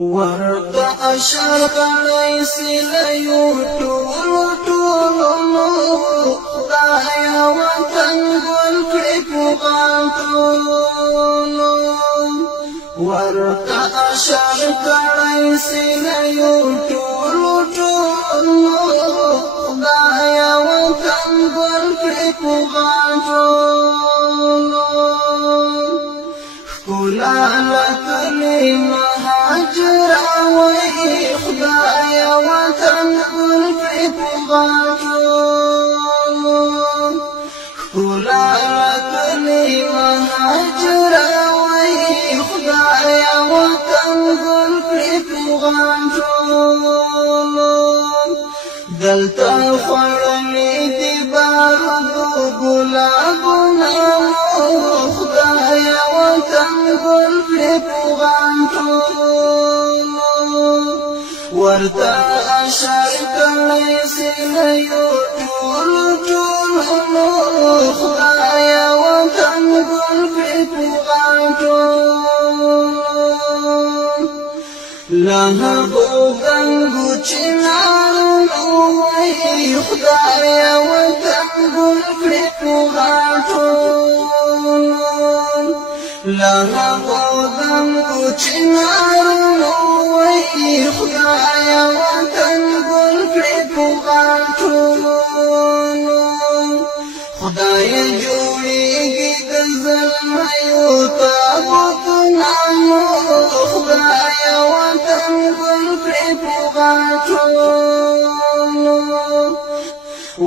ورته اشر کړی سیلیو ټولو ټولو خدایا وطن ګل کړې په غاټولو ورته اشر کړی سیلیو ټولو ټولو خدایا وطن ګل کړې په غاټولو ښکلا لکلې مهاجر وای خدایا وطن ګل کړې په غاټولو ښکلا لکلې مهاجر وای خدایا وطن ګل کړې په غاټولو دلته خوړلې دي بارودو ګلابونه خدایا وطن ګل کړې په غاټولو ورته اشر کړی سیلیو ټولو ټولو خدایا وطن ګل کړې په غاټولو له هغو ګنګو چنارونو وای خدایا وطن ګل کړې په غاټولو له هغو ګنګو چنارونو وای خدایا وطن ګل کړې په غاټولو خدایا جوړېږي د زلمیو تابوتونه خدایا وطن ګل کړې په غاټولو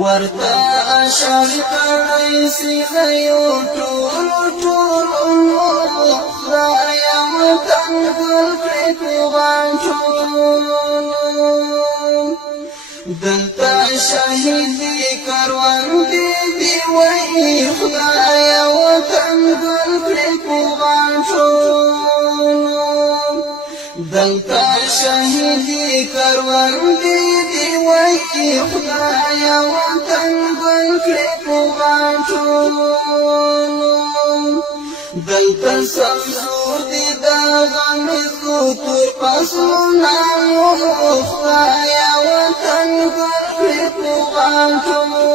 ورته اشر کړی سیلیو ټولو ټولو خدایا وطن ګل کړې په غاټولو دلته شهیدي کروندې دي وای خدایا وطن ګل کړې په غاټولو دلته شهیدي کروندې دي وای خدایا وطن ګل کړې په غاټولو دلته سمزور دي د غمزو تور فصلونه خدایا وطن ګل کړې په غاټولو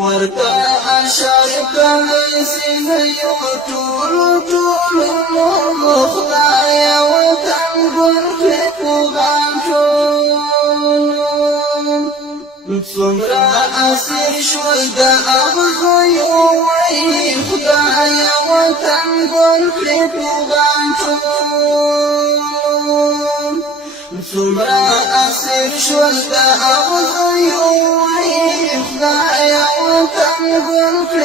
ورته اشر کړی سیلیو ټولو ټولو خدایا وطن ګل کړې په غاټولو څومره اسیر شول د اغزیو وای خدایا وطن ګل کړې په غاټولو څومره اسیر شول د اغزیو وای خدایا وطن ګل کړې